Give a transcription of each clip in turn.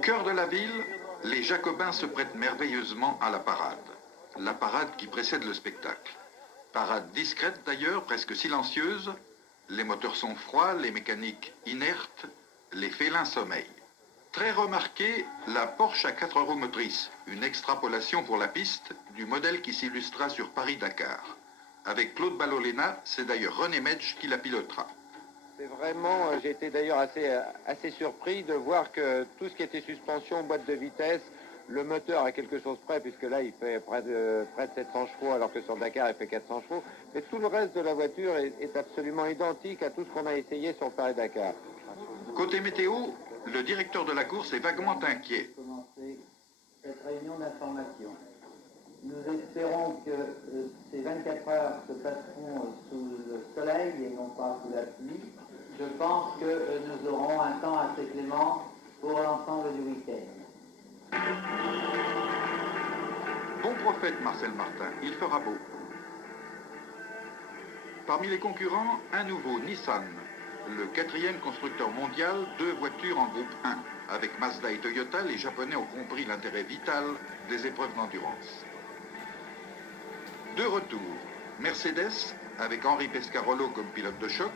cœur de la ville, les Jacobins se prêtent merveilleusement à la parade. La parade qui précède le spectacle. Parade discrète d'ailleurs, presque silencieuse. Les moteurs sont froids, les mécaniques inertes, les félins sommeillent. Très remarquée, la Porsche à 4 roues motrices, une extrapolation pour la piste du modèle qui s'illustra sur Paris-Dakar. Avec Claude Ballolena, c'est d'ailleurs René Medj qui la pilotera. C'est vraiment, j'ai été d'ailleurs assez surpris de voir que tout ce qui était suspension, boîte de vitesse, le moteur à quelque chose près, puisque là il fait près de 700 chevaux, alors que sur Dakar il fait 400 chevaux, mais tout le reste de la voiture est absolument identique à tout ce qu'on a essayé sur Paris-Dakar. Côté météo, le directeur de la course est vaguement inquiet. Cette réunion d'information. Nous espérons que ces 24 heures se passeront sous le soleil et non pas sous la pluie. Je pense que nous aurons un temps assez clément pour l'ensemble du week-end. Bon prophète, Marcel Martin, il fera beau. Parmi les concurrents, un nouveau Nissan, le 4e constructeur mondial, 2 voitures en groupe 1. Avec Mazda et Toyota, les Japonais ont compris l'intérêt vital des épreuves d'endurance. De retour, Mercedes, avec Henri Pescarolo comme pilote de choc,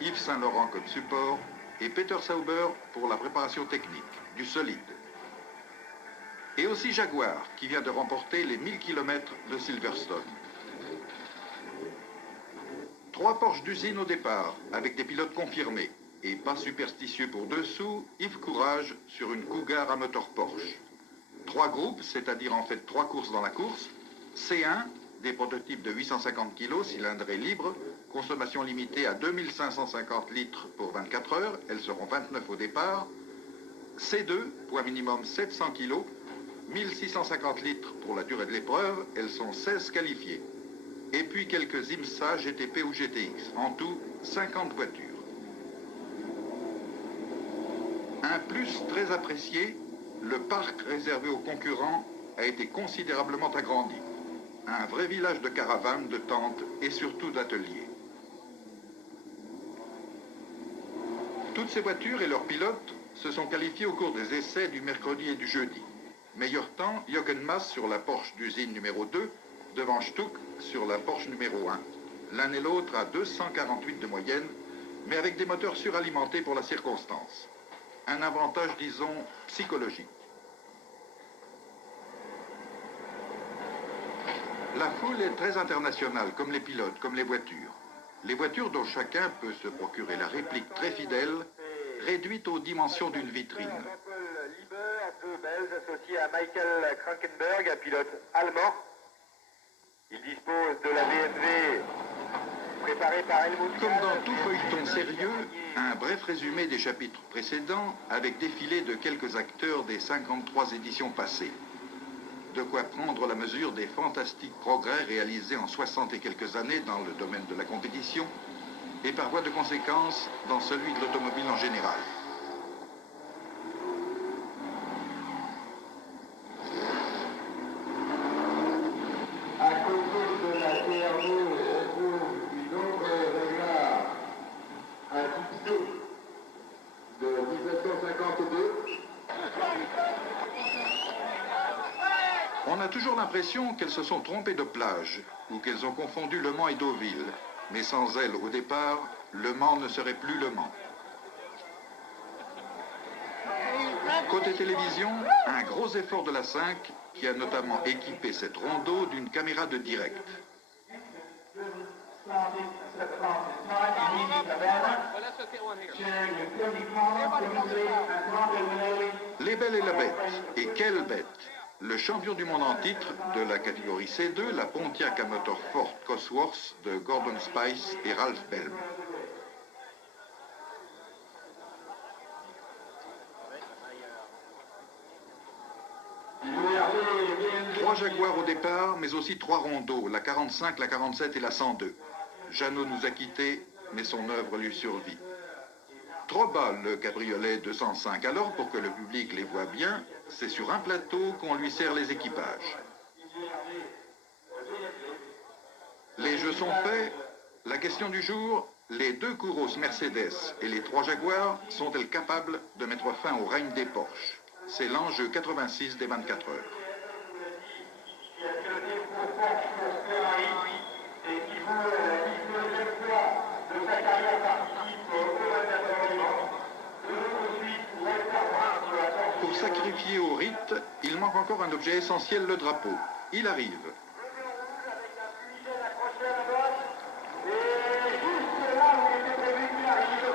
Yves Saint-Laurent comme support, et Peter Sauber pour la préparation technique, du solide. Et aussi Jaguar, qui vient de remporter les 1000 km de Silverstone. 3 Porsche d'usine au départ, avec des pilotes confirmés. Et pas superstitieux pour dessous, Yves Courage sur une Cougar à moteur Porsche. 3 groupes, c'est-à-dire en fait 3 courses dans la course. C1, des prototypes de 850 kg, cylindrée libre, consommation limitée à 2550 litres pour 24 heures, elles seront 29 au départ. C2, poids minimum 700 kg, 1650 litres pour la durée de l'épreuve, elles sont 16 qualifiées. Et puis quelques IMSA, GTP ou GTX, en tout 50 voitures. Un plus très apprécié, le parc réservé aux concurrents a été considérablement agrandi. Un vrai village de caravanes, de tentes et surtout d'ateliers. Toutes ces voitures et leurs pilotes se sont qualifiés au cours des essais du mercredi et du jeudi. Meilleur temps, Jochen Mass sur la Porsche d'usine numéro 2, devant Stuck sur la Porsche numéro 1. L'un et l'autre à 248 de moyenne, mais avec des moteurs suralimentés pour la circonstance. Un avantage, disons, psychologique. La foule est très internationale, comme les pilotes, comme les voitures. Les voitures dont chacun peut se procurer la réplique très fidèle, réduite aux dimensions d'une vitrine. Un peu belge, associé à Michael Krankenberg, un pilote allemand. Il dispose de la BMW préparée par Helmut Kohl. Comme dans tout feuilleton sérieux, un bref résumé des chapitres précédents avec défilé de quelques acteurs des 53 éditions passées. De quoi prendre la mesure des fantastiques progrès réalisés en 60 et quelques années dans le domaine de la compétition et par voie de conséquence dans celui de l'automobile en général. À côté de la TRO, on trouve une autre regard à fixer de 1952. On a toujours l'impression qu'elles se sont trompées de plage ou qu'elles ont confondu Le Mans et Deauville. Mais sans elles, au départ, Le Mans ne serait plus Le Mans. Côté télévision, un gros effort de la 5 qui a notamment équipé cette rondeau d'une caméra de direct. Les belles et la bête. Et quelle bête! Le champion du monde en titre de la catégorie C2, la Pontiac à moteur Ford Cosworth de Gordon Spice et Ralph Belm. Trois Jaguars au départ, mais aussi 3 rondeaux, la 45, la 47 et la 102. Jeannot nous a quittés, mais son œuvre lui survit. Trop bas le cabriolet 205, alors pour que le public les voit bien, c'est sur un plateau qu'on lui sert les équipages. Les jeux sont faits. La question du jour, les 2 Kouros Mercedes et les 3 Jaguars sont-elles capables de mettre fin au règne des Porsche? c'est l'enjeu 86 des 24 heures. Qui a piloté pour Ferrari et qui pour la 19e fois de sa carrière participe au 24 heures du Mans. De l'autre suite, Walter Brun sur la Porsche. Pour sacrifier au rite, il manque encore un objet essentiel, le drapeau. Il arrive. Avec un fumigène accroché à la bosse. Et juste là où il était prévu qu'il arrive.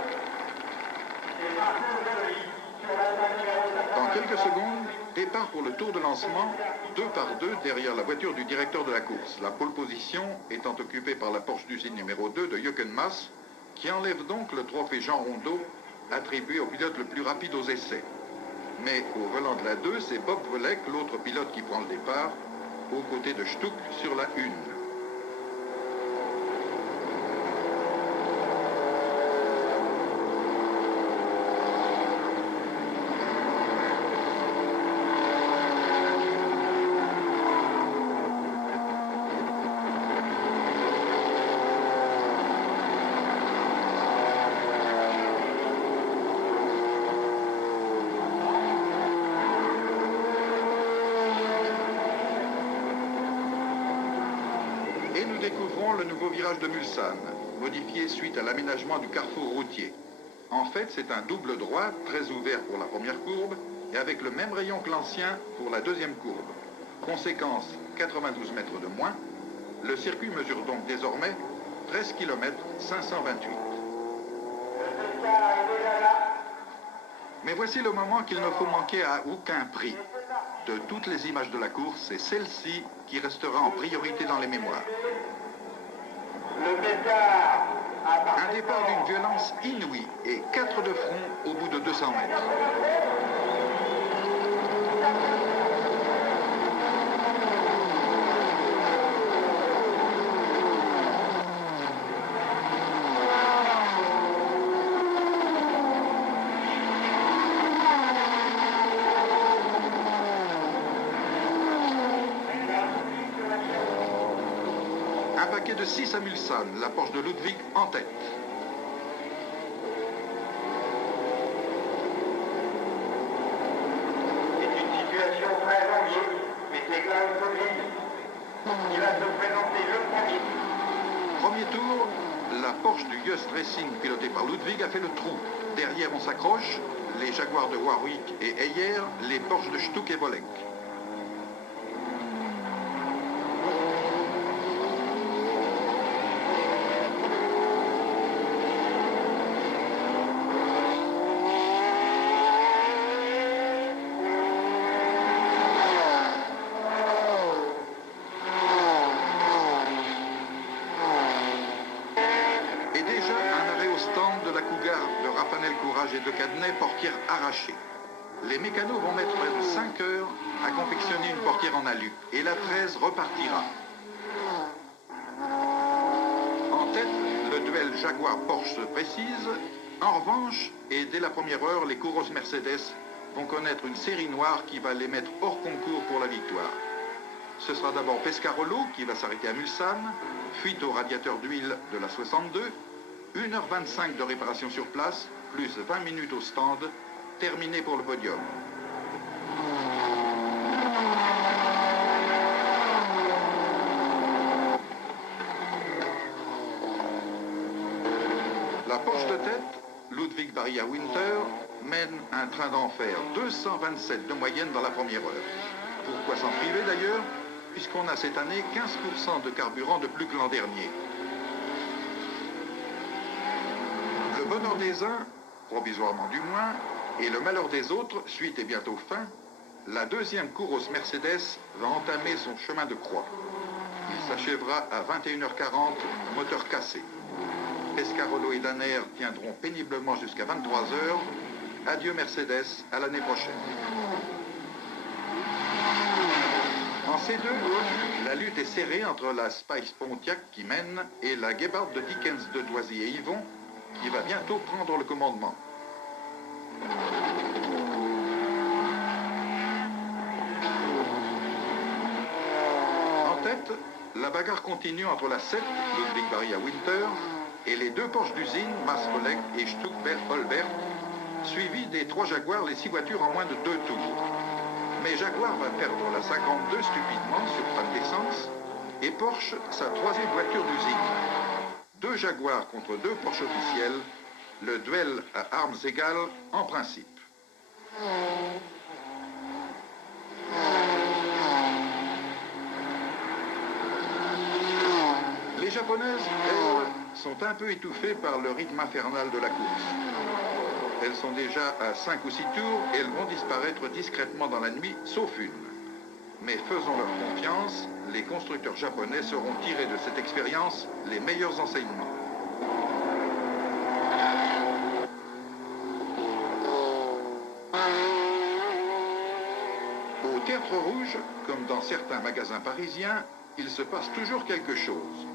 Et Marco Zolli sur la ligne numéro 4. Dans quelques secondes, départ pour le tour de lancement, 2 par 2 derrière la voiture du directeur de la course. La pole position étant occupée par la Porsche d'usine numéro 2 de Jochen Mass, qui enlève donc le trophée Jean Rondeau, attribué au pilote le plus rapide aux essais. Mais au volant de la 2, c'est Bob Volek, l'autre pilote qui prend le départ, aux côtés de Stuck sur la 1. Et nous découvrons le nouveau virage de Mulsanne, modifié suite à l'aménagement du carrefour routier. En fait, c'est un double droit, très ouvert pour la première courbe, et avec le même rayon que l'ancien pour la deuxième courbe. Conséquence, 92 mètres de moins. Le circuit mesure donc désormais 13 km 528. Mais voici le moment qu'il ne faut manquer à aucun prix. De toutes les images de la course, c'est celle-ci qui restera en priorité dans les mémoires. Le départ Un départ d'une violence inouïe et 4 de front au bout de 200 mètres. Un paquet de 6 à Mulsanne, la Porsche de Ludwig en tête. C'est une situation très envieuse, mais c'est Klaus Vollering qui va se présenter le premier. Premier tour, la Porsche du Just Racing pilotée par Ludwig a fait le trou. Derrière on s'accroche, les Jaguars de Warwick et Heyer, les Porsche de Stuck et Volek. Et déjà un arrêt au stand de la Cougar de Rapanel Courage et de Cadenet, portière arrachée. Les mécanos vont mettre près de 5 heures à confectionner une portière en alu. Et la 13 repartira. En tête, le duel Jaguar-Porsche se précise. En revanche, et dès la première heure, les Kouros Mercedes vont connaître une série noire qui va les mettre hors concours pour la victoire. Ce sera d'abord Pescarolo qui va s'arrêter à Mulsanne, fuite au radiateur d'huile de la 62, 1h25 de réparation sur place, plus 20 minutes au stand, terminé pour le podium. La Porsche de tête, Ludwig Barria Winter, mène un train d'enfer, 227 de moyenne dans la première heure. Pourquoi s'en priver d'ailleurs, puisqu'on a cette année 15% de carburant de plus que l'an dernier. Le bonheur des uns, provisoirement du moins, et le malheur des autres, suite et bientôt fin, la deuxième Kouros Mercedes va entamer son chemin de croix. Il s'achèvera à 21h40, moteur cassé. Pescarolo et Danner tiendront péniblement jusqu'à 23h. Adieu Mercedes, à l'année prochaine. En C2, la lutte est serrée entre la Spice Pontiac qui mène et la Gebhardt de Dickens de Doisy et Yvon qui va bientôt prendre le commandement. En tête, la bagarre continue entre la 7, Ludwig Barria Winter, et les deux Porsche d'usine, Mass Volek et Stuck Holbert, suivi des 3 Jaguars, les 6 voitures en moins de 2 tours. Mais Jaguar va perdre la 52 stupidement sur panne d'essence et Porsche sa 3e voiture d'usine. 2 Jaguars contre 2 Porsche officiels, le duel à armes égales en principe. Les Japonaises, elles, sont un peu étouffées par le rythme infernal de la course. Elles sont déjà à 5 ou 6 tours et elles vont disparaître discrètement dans la nuit, sauf une. Mais faisons leur confiance, les constructeurs japonais sauront tirer de cette expérience les meilleurs enseignements. Au Théâtre Rouge, comme dans certains magasins parisiens, il se passe toujours quelque chose.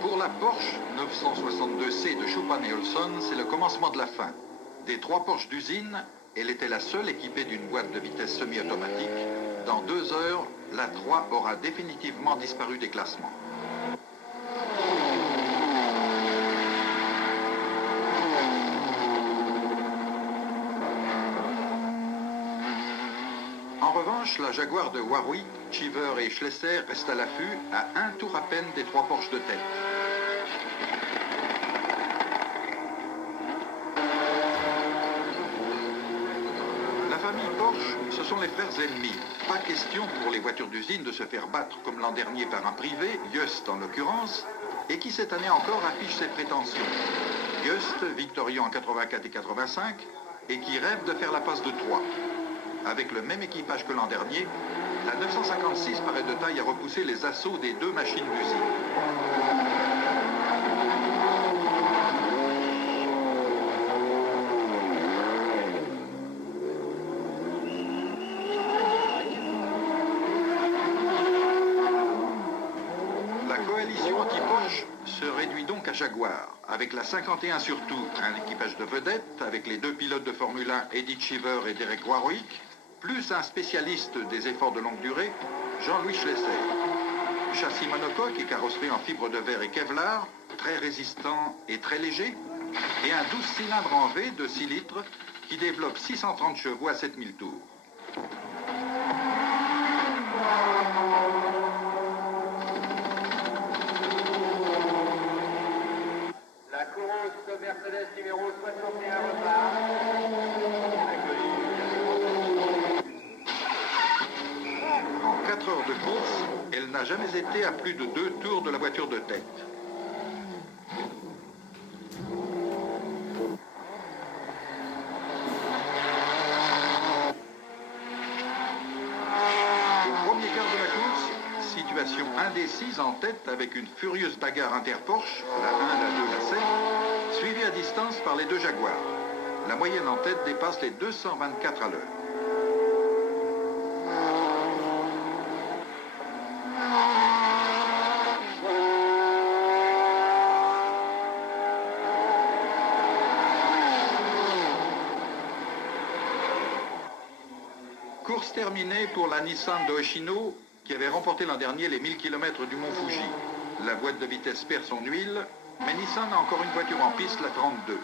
Pour la Porsche 962C de Schupan et Olson, c'est le commencement de la fin. Des 3 Porsche d'usine, elle était la seule équipée d'une boîte de vitesse semi-automatique. Dans 2 heures, la 3 aura définitivement disparu des classements. En revanche, la Jaguar de Warwick, Cheever et Schlesser reste à l'affût, à un tour à peine des 3 Porsche de tête. La famille Porsche, ce sont les frères ennemis. Pas question pour les voitures d'usine de se faire battre comme l'an dernier par un privé, Just en l'occurrence, et qui cette année encore affiche ses prétentions. Just, victorieux en 84 et 85, et qui rêve de faire la passe de 3. Avec le même équipage que l'an dernier, la 956 paraît de taille à repousser les assauts des 2 machines d'usine. La coalition anti-Porsche se réduit donc à Jaguar, avec la 51 surtout, un équipage de vedettes, avec les 2 pilotes de Formule 1, Eddie Cheever et Derek Warwick, plus un spécialiste des efforts de longue durée, Jean-Louis Schlesser. Châssis monocoque et carrosserie en fibre de verre et Kevlar, très résistant et très léger, et un 12 cylindres en V de 6 litres qui développe 630 chevaux à 7000 tours. La course Mercedes numéro 61 repart. En 4 heures de course, elle n'a jamais été à plus de 2 tours de la voiture de tête. Au premier quart de la course, situation indécise en tête avec une furieuse bagarre inter-Porsche, la 1, la 2, la 7, suivie à distance par les 2 Jaguars. La moyenne en tête dépasse les 224 à l'heure. Course terminée pour la Nissan de Hoshino qui avait remporté l'an dernier les 1000 km du Mont Fuji. La boîte de vitesse perd son huile, mais Nissan a encore une voiture en piste, la 32.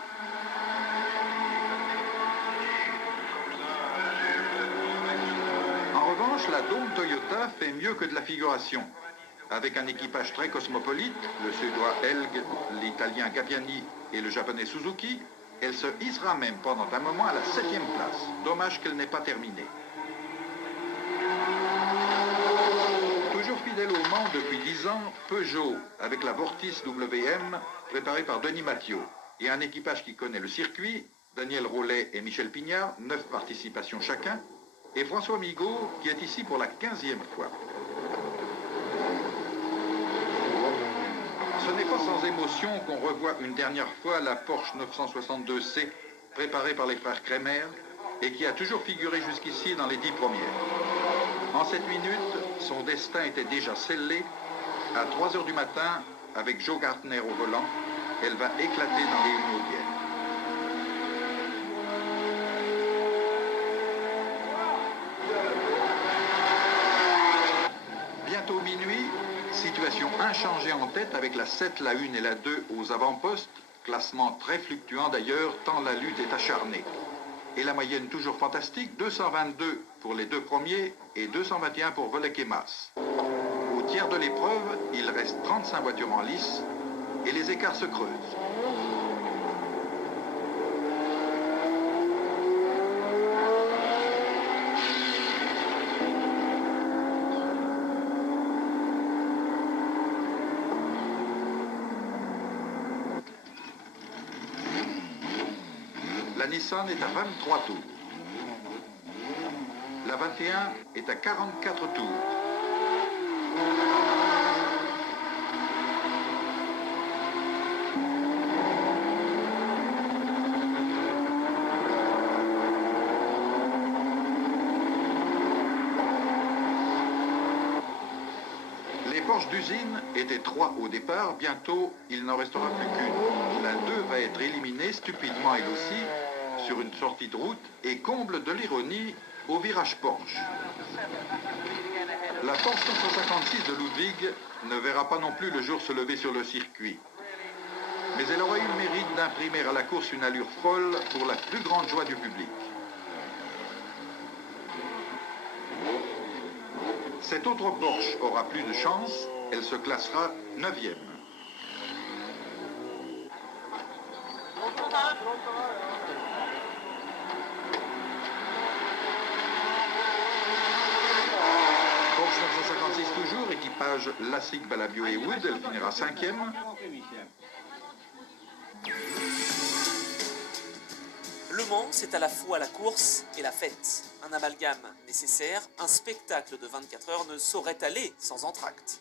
En revanche, la Dome Toyota fait mieux que de la figuration. Avec un équipage très cosmopolite, le Suédois Helg, l'Italien Gabbiani et le Japonais Suzuki, elle se hissera même pendant un moment à la 7e place. Dommage qu'elle n'ait pas terminé. Toujours fidèle au Mans depuis 10 ans, Peugeot, avec la Vortis WM, préparée par Denis Mathieu, et un équipage qui connaît le circuit, Daniel Rollet et Michel Pignard, 9 participations chacun, et François Migaud, qui est ici pour la 15e fois. Ce n'est pas sans émotion qu'on revoit une dernière fois la Porsche 962C, préparée par les frères Kremer, et qui a toujours figuré jusqu'ici dans les 10 premières. En cette minute, son destin était déjà scellé. À 3 heures du matin, avec Joe Gartner au volant, elle va éclater dans les Hunaudières. Bientôt minuit, situation inchangée en tête avec la 7, la 1 et la 2 aux avant-postes, classement très fluctuant d'ailleurs, tant la lutte est acharnée. Et la moyenne toujours fantastique, 222 pour les 2 premiers et 221 pour Volek et Maas. Au tiers de l'épreuve, il reste 35 voitures en lice et les écarts se creusent. La Nissan est à 23 tours. La 21 est à 44 tours. Les Porsche d'usine étaient 3 au départ, bientôt il n'en restera plus qu'une. La 2 va être éliminée stupidement elle aussi, sur une sortie de route et comble de l'ironie au virage Porsche. La Porsche 556 de Ludwig ne verra pas non plus le jour se lever sur le circuit. Mais elle aura eu le mérite d'imprimer à la course une allure folle pour la plus grande joie du public. Cette autre Porsche aura plus de chance, elle se classera 9e. Porsche 956 toujours, équipage Lassig, Balabio et Wood, elle finira 5e. Le Mans, c'est à la fois la course et la fête. Un amalgame nécessaire, un spectacle de 24 heures ne saurait aller sans entracte.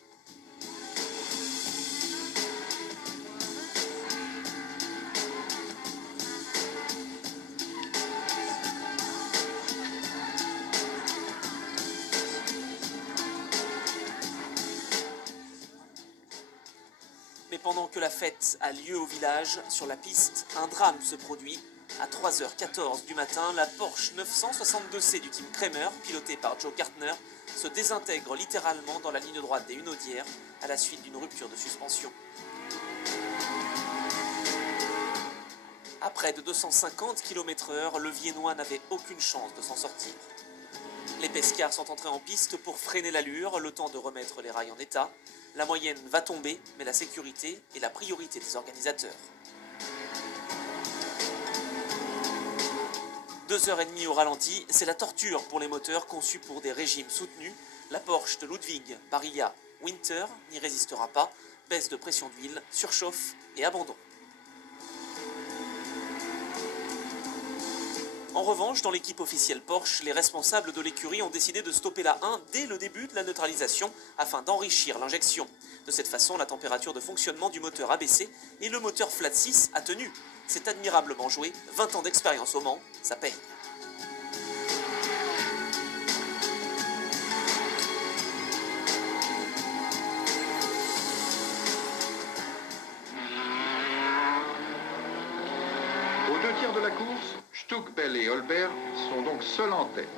Mais pendant que la fête a lieu au village, sur la piste, un drame se produit. À 3h14 du matin, la Porsche 962C du team Kremer, pilotée par Joe Gartner, se désintègre littéralement dans la ligne droite des Hunaudières à la suite d'une rupture de suspension. À près de 250 km/h, le Viennois n'avait aucune chance de s'en sortir. Les Pescars sont entrés en piste pour freiner l'allure, le temps de remettre les rails en état. La moyenne va tomber, mais la sécurité est la priorité des organisateurs. 2h30 au ralenti, c'est la torture pour les moteurs conçus pour des régimes soutenus. La Porsche de Ludwig, Barilla, Winter n'y résistera pas. Baisse de pression d'huile, surchauffe et abandon. En revanche, dans l'équipe officielle Porsche, les responsables de l'écurie ont décidé de stopper la 1 dès le début de la neutralisation afin d'enrichir l'injection. De cette façon, la température de fonctionnement du moteur a baissé et le moteur Flat 6 a tenu. C'est admirablement joué, 20 ans d'expérience au Mans, ça paye. Aux 2 tiers de la course, Stuck, Bell et Holbert sont donc seuls en tête.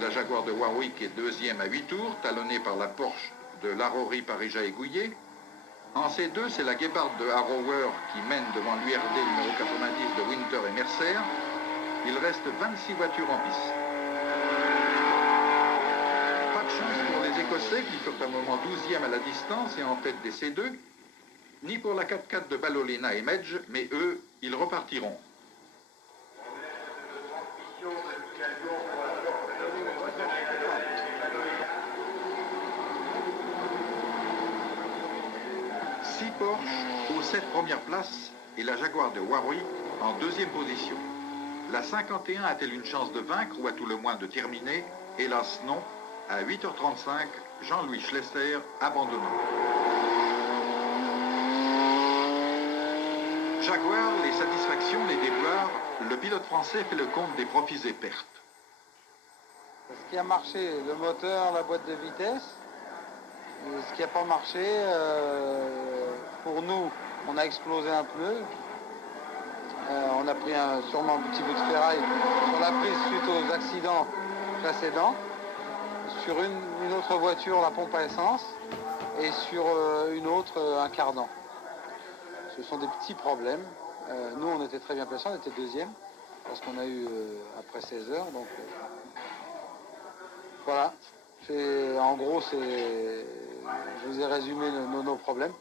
La Jaguar de Warwick est 2e à 8 tours, talonnée par la Porsche de Larrory, Parija et Gouillet. En C2, c'est la Gebhardt de Harrower qui mène devant l'URD numéro 90 de Winter et Mercer. Il reste 26 voitures en piste. Pas de chance pour les Écossais qui furent un moment 12e à la distance et en tête des C2, ni pour la 4x4 de Ballolina et Medge, mais eux, ils repartiront. Porsche aux 7 premières places et la Jaguar de Warwick en 2e position. La 51 a-t-elle une chance de vaincre ou à tout le moins de terminer? Hélas non. À 8h35, Jean-Louis Schlesser abandonne. Jaguar, les satisfactions, les déboires, le pilote français fait le compte des profits et pertes. Ce qui a marché, le moteur, la boîte de vitesse. Et ce qui n'a pas marché, pour nous, on a explosé un pneu. On a pris sûrement un petit bout de ferraille sur la prise suite aux accidents précédents. Sur une autre voiture, la pompe à essence, et sur une autre, un cardan. Ce sont des petits problèmes. Nous, on était très bien placés, on était deuxième, parce qu'on a eu après 16 heures. Donc voilà. En gros, je vous ai résumé nos problèmes.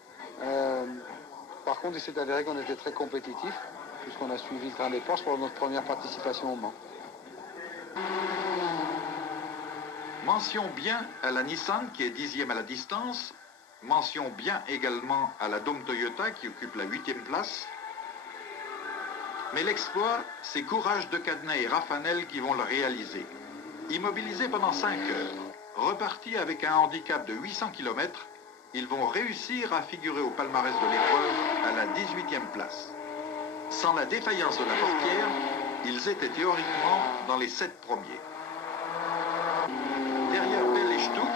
Par contre, il s'est avéré qu'on était très compétitifs, puisqu'on a suivi le train des Porsche pour notre première participation au Mans. Mention bien à la Nissan qui est 10e à la distance. Mention bien également à la Dome Toyota qui occupe la 8e place. Mais l'exploit, c'est Courage de Cadenet et Raffanel qui vont le réaliser. Immobilisés pendant 5 heures, repartis avec un handicap de 800 km, ils vont réussir à figurer au palmarès de l'épreuve à la 18e place. Sans la défaillance de la portière, ils étaient théoriquement dans les 7 premiers. Derrière Bell et Stuck,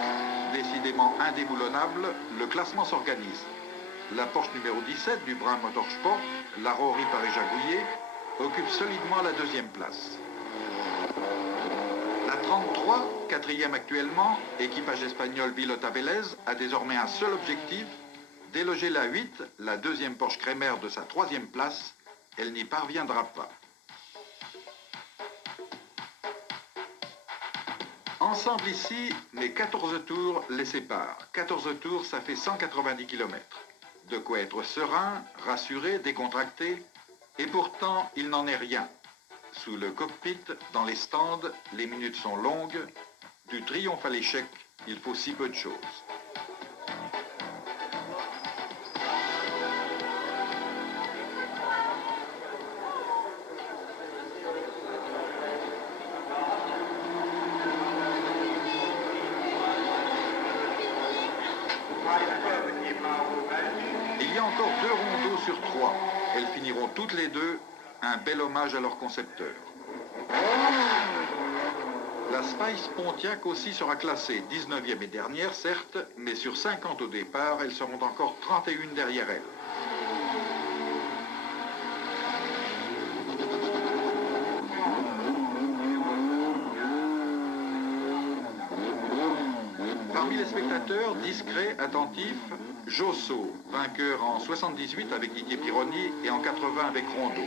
décidément indéboulonnable, le classement s'organise. La Porsche numéro 17 du Brun Motorsport, la Rory Paris-Jagouillet, occupe solidement la 2e place. La 33, 4e actuellement, équipage espagnol Vilota Vélez, a désormais un seul objectif, déloger la 8, la 2e Porsche Kremer de sa 3e place. Elle n'y parviendra pas. Ensemble ici, mais 14 tours les séparent. 14 tours, ça fait 190 km. De quoi être serein, rassuré, décontracté. Et pourtant, il n'en est rien. Sous le cockpit, dans les stands, les minutes sont longues. Du triomphe à l'échec, il faut si peu de choses. Il y a encore 2 rondeaux sur 3. Elles finiront toutes les deux. Un bel hommage à leur concepteur. La Spice Pontiac aussi sera classée 19e et dernière, certes, mais sur 50 au départ, elles seront encore 31 derrière elle. Parmi les spectateurs, discrets, attentifs, Josso, vainqueur en 78 avec Didier Pironi et en 80 avec Rondeau.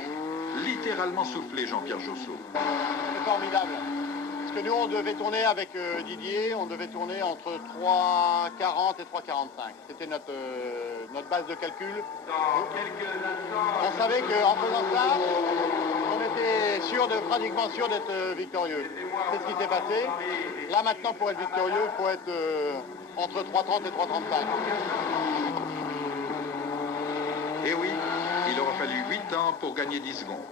Littéralement soufflé, Jean-Pierre Josso. C'est formidable. Parce que nous, on devait tourner avec Didier, on devait tourner entre 3,40 et 3,45. C'était notre base de calcul. On savait qu'en faisant ça, on était pratiquement sûr d'être victorieux. C'est ce qui s'est passé. Là, maintenant, pour être victorieux, il faut être entre 3,30 et 3,35. Eh oui, il aura fallu 8 ans pour gagner 10 secondes.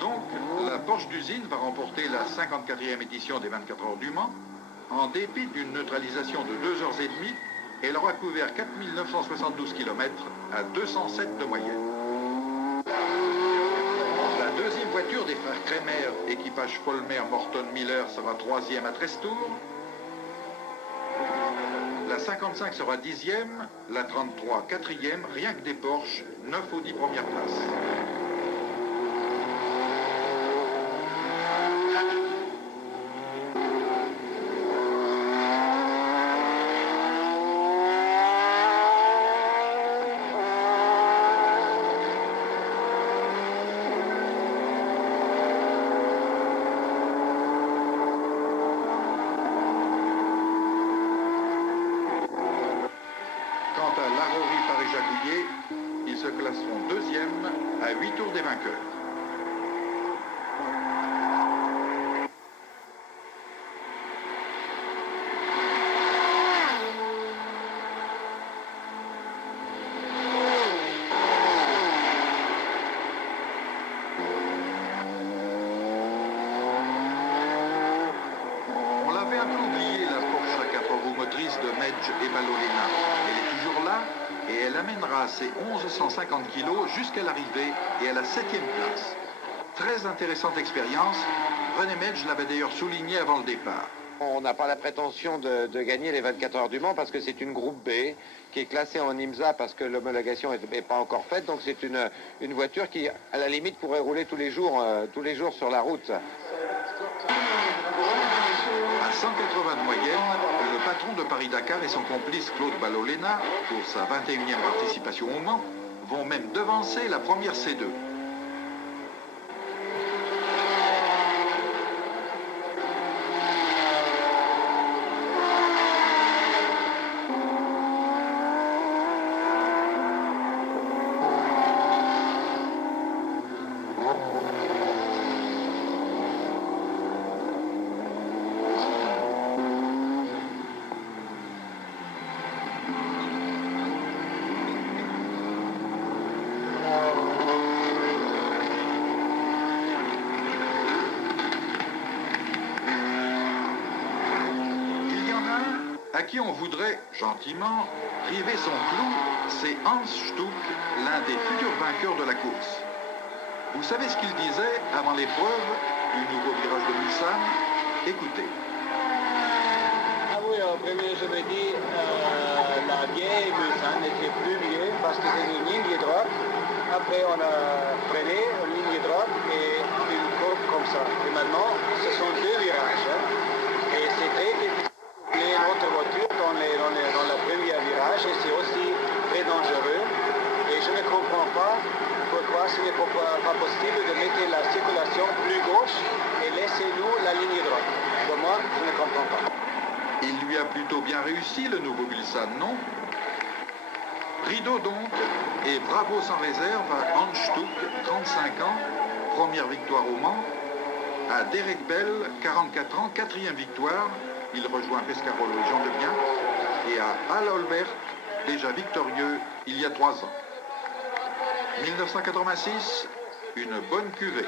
Donc, la Porsche d'usine va remporter la 54e édition des 24 heures du Mans. En dépit d'une neutralisation de 2h30, elle aura couvert 4 972 km à 207 de moyenne. La deuxième voiture des frères Kremer, équipage Follmer Morton Miller, sera 3e à 13 tours. La 55 sera 10e, la 33 4e, rien que des Porsche, 9 aux 10 premières places. Quant à la Rory Paris-Jagouillet, ils se classeront 2e à 8 tours des vainqueurs. On l'avait un peu oublié, la Porsche à 4 roues motrices de Medj et Balolena. Elle est toujours là et elle amènera ses 1150 kg jusqu'à l'arrivée et à la 7e place. Très intéressante expérience, René Medge l'avait d'ailleurs souligné avant le départ. On n'a pas la prétention de gagner les 24 heures du Mans parce que c'est une groupe B qui est classée en IMSA parce que l'homologation n'est pas encore faite. Donc c'est une voiture qui, à la limite, pourrait rouler tous les jours sur la route. À 180 de moyenne, le patron de Paris-Dakar et son complice Claude Ballolena, pour sa 21e participation au Mans, vont même devancer la première C2. À qui on voudrait, gentiment, priver son clou, c'est Hans Stuck, l'un des futurs vainqueurs de la course. Vous savez ce qu'il disait avant l'épreuve du nouveau virage de Mulsanne? Écoutez. Ah oui, au premier je me dis, la vieille Mulsanne était plus vieille parce que c'est une ligne droite. Après on a freiné une ligne droite et une courbe comme ça. Et maintenant, ce sont deux virages. Et c'est très difficile. Notre voiture dans le premier virage et c'est aussi très dangereux et je ne comprends pas pourquoi ce n'est pas possible de mettre la circulation plus gauche et laissez-nous la ligne droite. Pour moi, je ne comprends pas. Il lui a plutôt bien réussi le nouveau Mulsanne, non? Rideau donc, et bravo sans réserve à Hans Stuck, 35 ans, première victoire au Mans, à Derek Bell, 44 ans, 4e victoire. Il rejoint Pescarolo et Jean Debien, et à Al Olbert, déjà victorieux il y a 3 ans. 1986, une bonne cuvée.